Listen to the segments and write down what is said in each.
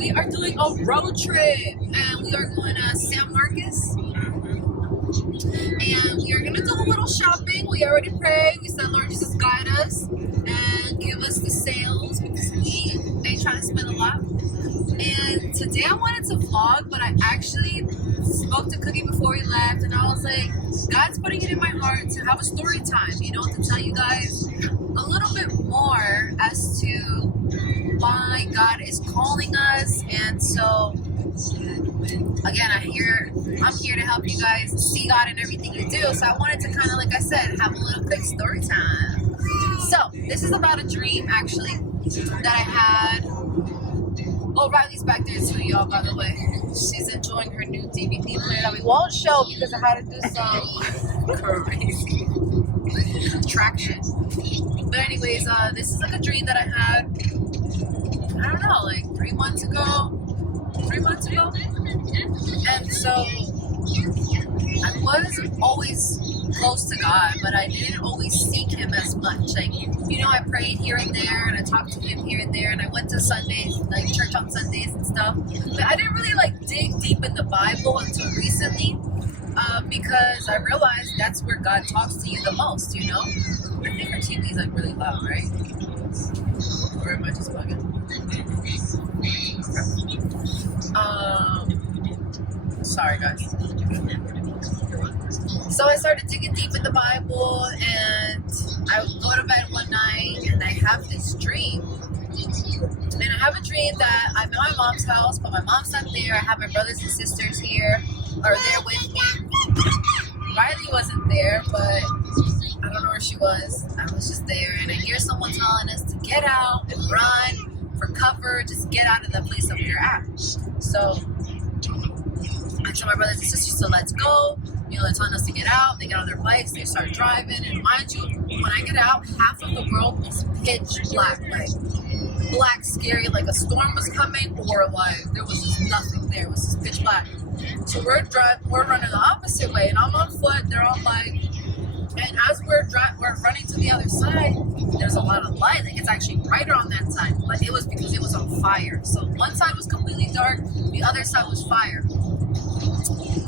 we are doing a road trip, and we are going to San Marcos, and we are gonna do a little shopping. We already prayed. We said, Lord Jesus, guide us and give us the sales because we ain't trying to spend a lot. And today I wanted to vlog, but I actually spoke to Cookie before we left, and I was like, God's putting it in my heart to have a story time, you know, to tell you guys a little bit more as to why God is calling us. And so again, I'm here to help you guys see God in everything you do. So I wanted to kind of, like I said, have a little quick story time. So this is about a dream actually that I had. Oh, Riley's back there too, y'all, by the way. She's enjoying her new DVD player that we won't show because I had to do some crazy traction. But anyways, this is like a dream that I had, I don't know, like 3 months ago. And so I was always close to God, but I didn't always seek Him as much. Like, you know, I prayed here and there, and I talked to Him here and there, and I went to Sundays, like church on Sundays and stuff. But I didn't really like dig deep in the Bible until recently, because I realized that's where God talks to you the most, you know? I think our TV is like really loud, right? Or am I just bugging? Sorry guys. So I started digging deep in the Bible, and I would go to bed one night and I have this dream. And I have a dream that I'm at my mom's house, but my mom's not there. I have my brothers and sisters here, or there with me. Riley wasn't there, but I don't know where she was. I was just there, and I hear someone telling us to get out and run for cover, just get out of the place that we were at. So I tell my brothers and sisters, so let's go. You know, they're telling us to get out. They get on their bikes, they start driving, and mind you, when I get out, half of the world is pitch black, like black, scary, like a storm was coming, or like there was just nothing there. It was just pitch black. So we're running the opposite way, and I'm on foot, they're on bike. And as we're running to the other side, there's a lot of light. Like, it's actually brighter on that side, but it was because it was on fire. So one side was completely dark, the other side was fire.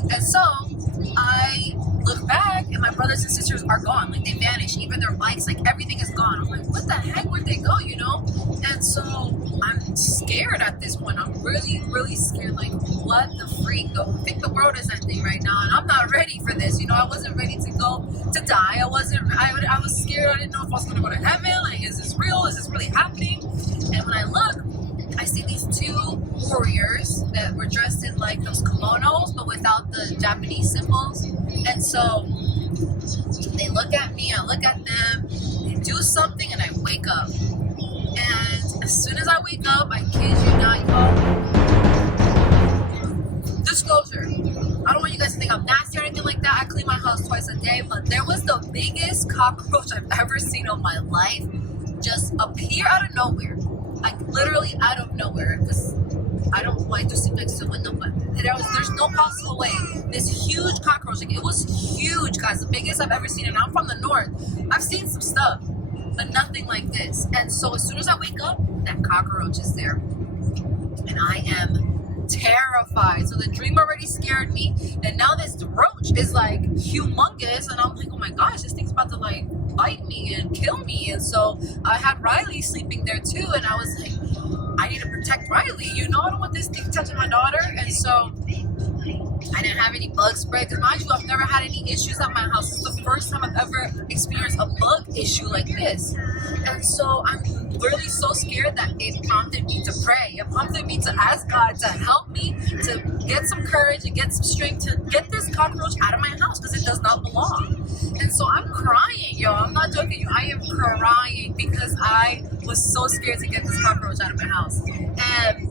And so I look back, and my brothers and sisters are gone. Like, they vanished. Even their bikes, like, everything is gone. I'm like, what the heck? Where'd they go, you know? And so I'm scared at this point. I'm really, really scared. Like, what the freak? I think the world is ending right now, and I'm not ready for this. You know, I wasn't ready to go to die. I was scared. I didn't know if I was going to go to heaven. Like, is this real? Is this really happening? And when I look, I see these two warriors that were dressed in like those kimonos, but without the Japanese symbols. And so they look at me, I look at them, they do something, and I wake up. And as soon as I wake up, I kid you not, y'all. Disclosure. I don't want you guys to think I'm nasty or anything like that. I clean my house twice a day, but there was the biggest cockroach I've ever seen in my life just appear out of nowhere. Like, literally out of nowhere, because I don't like to sit next to the window, but there's no possible way. This huge cockroach, like, it was huge, guys, the biggest I've ever seen, and I'm from the north. I've seen some stuff, but nothing like this. And so as soon as I wake up, that cockroach is there, and I am terrified. So the dream already scared me, and now this roach is like humongous, and I'm like, oh my gosh, this thing's about to like bite me and kill me. And so I had Riley sleeping there too, and I was like, I need to protect Riley, you know, I don't want this thing touching my daughter. And so I didn't have any bug spray, because mind you, I've never had any issues at my house. It's the first time I've ever experienced a bug issue like this. And so I'm really so scared that it prompted me to pray. It prompted me to ask God to help me, to get some courage and get some strength to get this cockroach out of my house, because it does not belong. And so I'm crying, y'all. I'm not joking you. I am crying because I was so scared to get this cockroach out of my house. And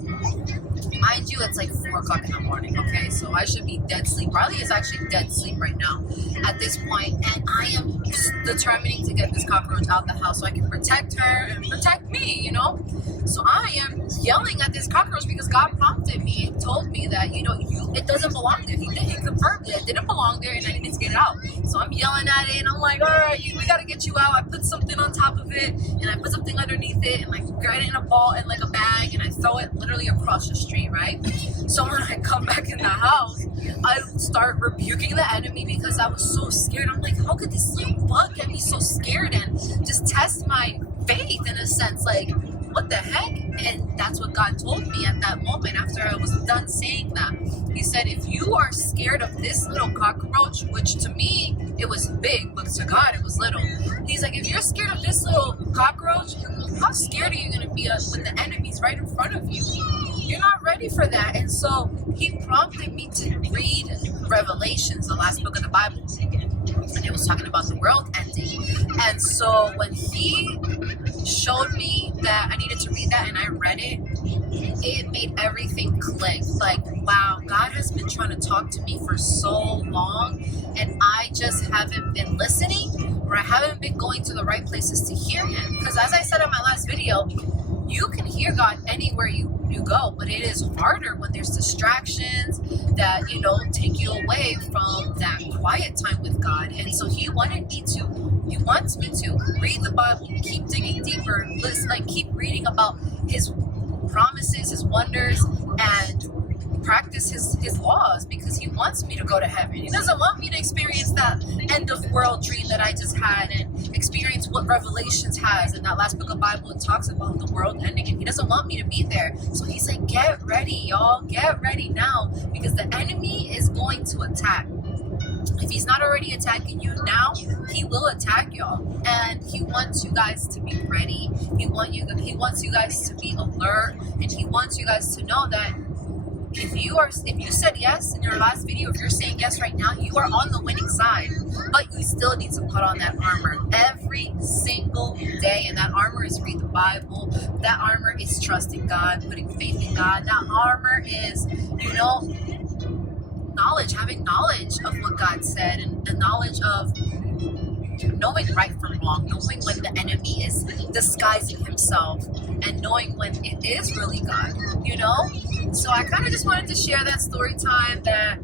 mind you, it's like 4 o'clock in the morning, okay? So I should be dead sleep. Riley is actually dead sleep right now at this point, and I am just determining to get this cockroach out the house so I can protect her and protect me, you know? So I am yelling at this cockroach because God prompted prompted me and told me that, it doesn't belong there. He confirmed it didn't belong there, and I needed to get it out. So I'm yelling at it, and I'm like, all right, we gotta get you out. I put something on top of it, and I put something underneath it, and like get it in a ball and like a bag, and I throw it literally across the street, right? So when I come back in the house, I start rebuking the enemy because I was so scared. I'm like, how could this little bug get me so scared and just test my faith in a sense? Like, what the heck? And that's what God told me at that moment after I was done saying that. He said, if you are scared of this little cockroach, which to me, it was big, but to God, it was little. He's like, if you're scared of this little cockroach, how scared are you going to be when the enemy's right in front of you? You're not ready for that. And so he prompted me to read Revelations, the last book of the Bible. And it was talking about the world ending. And so when he showed me that I needed to read that and I read it, it made everything click. Like, wow, God has been trying to talk to me for so long, and I just haven't been listening, or I haven't been going to the right places to hear him. Because as I said in my last video, you can hear God anywhere you go, but it is harder when there's distractions that, take you away from that quiet time with God. And so he wants me to read the Bible, keep digging deeper, keep reading about his promises, his wonders, and practice his laws, because he wants me to go to heaven. He doesn't want me to experience that end of world dream that I just had and experience what Revelations has. In that last book of Bible, it talks about the world ending, and he doesn't want me to be there. So he's like, get ready, y'all. Get ready now, because the enemy is going to attack. If he's not already attacking you now, he will attack y'all. And he wants you guys to be ready. He wants you guys to be alert, and he wants you guys to know that if you said yes in your last video, if you're saying yes right now, you are on the winning side. But you still need to put on that armor every single day. And that armor is read the Bible. That armor is trusting God, putting faith in God. That armor is, knowledge, having knowledge of what God said, and the knowledge of knowing right from wrong, knowing when the enemy is disguising himself, and knowing when it is really God, So I kind of just wanted to share that story time that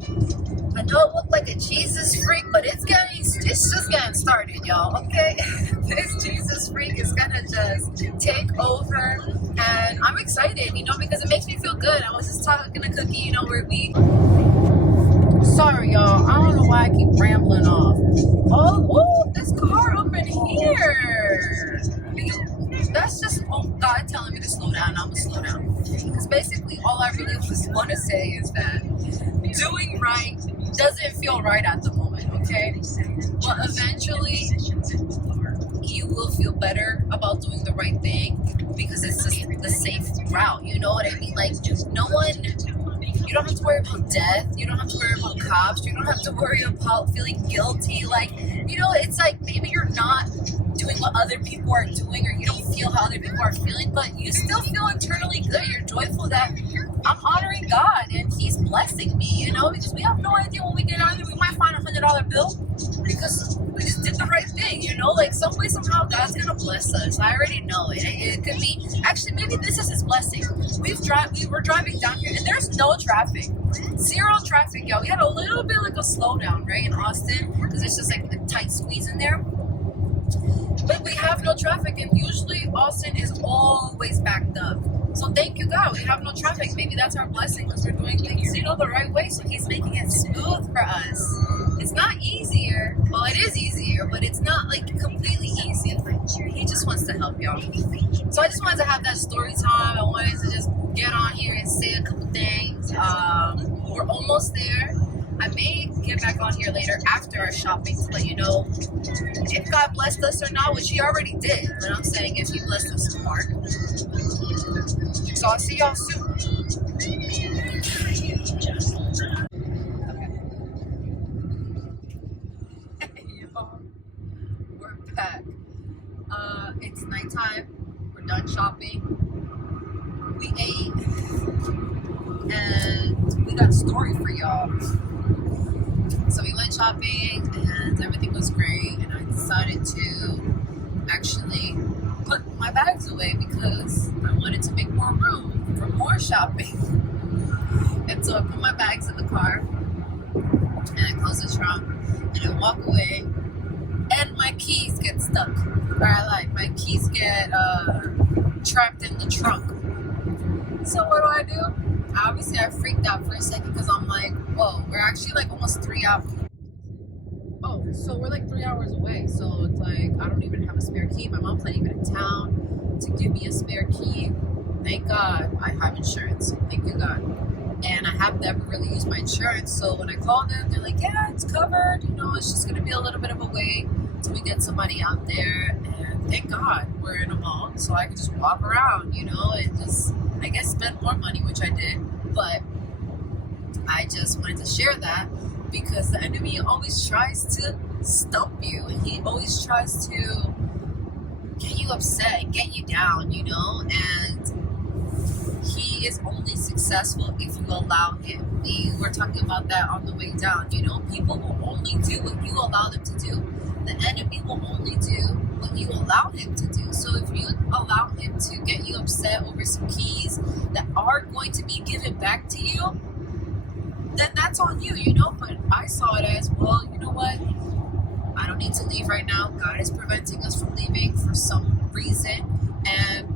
I know it looked like a Jesus freak, but it's just getting started, y'all, okay? This Jesus freak is gonna just take over, and I'm excited, because it makes me feel good. I was just talking to Cookie, sorry, y'all. I don't know why I keep rambling off. Oh, this car up in here. That's just God telling me to slow down. I'm going to slow down. Because basically all I really just want to say is that doing right doesn't feel right at the moment, okay? But eventually you will feel better about doing the right thing, because it's just the safe route. You know what I mean? Like, you don't have to worry about death. You don't have to worry about cops. You don't have to worry about feeling guilty. Like, it's like maybe you're not doing what other people are doing, or you don't feel how other people are feeling, but you still feel internally good. You're joyful that I'm honoring God and he's blessing me, because we have no idea when we get out of there. We might find $100 bill because we just did the right thing, like some way, somehow God's gonna bless us. I already know it. It could be, actually, maybe this is his blessing. We were driving down here and there's no traffic. Zero traffic, y'all. We had a little bit like a slowdown, right, in Austin, because it's just like a tight squeeze in there. But we have no traffic, and usually Austin is always backed up. So thank you, God. We have no traffic. Maybe that's our blessing, because we're doing things, the right way. So he's making it smooth for us. It's not easier. Well, it is easier, but it's not like completely easy. He just wants to help y'all. So I just wanted to have that story time. I wanted to just get on here and say a couple things. We're almost there. I may get back on here later after our shopping to let you know if God blessed us or not, which he already did. But I'm saying if he blessed us more. So I'll see y'all soon. Y'all, we're back. It's nighttime. We're done shopping. We ate. And we got a story for y'all. So we went shopping and everything was great, and I decided to actually put my bags away because I wanted to make more room for more shopping. And so I put my bags in the car and I close the trunk and I walk away and my keys get stuck. Or my keys get trapped in the trunk. So what do? Obviously I freaked out for a second because I'm like, whoa, we're actually like almost 3 hours. Oh, so we're like 3 hours away. So it's like I don't even have a spare key. My mom's not even in town to give me a spare key. Thank God I have insurance. Thank you, God. And I have never really used my insurance. So when I call them, they're like, yeah, it's covered. You know, it's just going to be a little bit of a wait till we get somebody out there. And thank God we're in a mall. So I can just walk around, you know, and just, I guess, spend more money, which I did. But I just wanted to share that because the enemy always tries to stump you. And he always tries to get you upset, get you down, you know, and he is only successful if you allow him. We were talking about that on the way down. You know, people will only do what you allow them to do. The enemy will only do what you allow him to do. So if you allow him to get you upset over some keys that are going to be given back to you, then that's on you, you know. But I saw it as, well, you know what? I don't need to leave right now. God is preventing us from leaving for some reason. And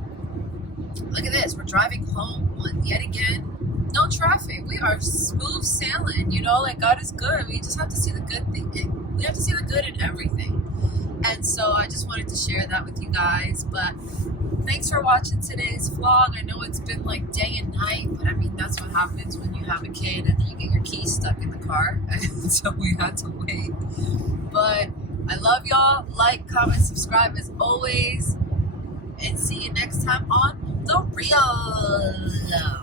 look at this. We're driving home yet again. No traffic. We are smooth sailing. You know, like God is good. We just have to see the good thing. We have to see the good in everything. And so I just wanted to share that with you guys. But thanks for watching today's vlog. I know it's been like day and night, but I mean, that's what happens when you have a kid and you get your keys stuck in the car. And so we had to wait. But I love y'all. Like, comment, subscribe as always. And see you next time on The Real.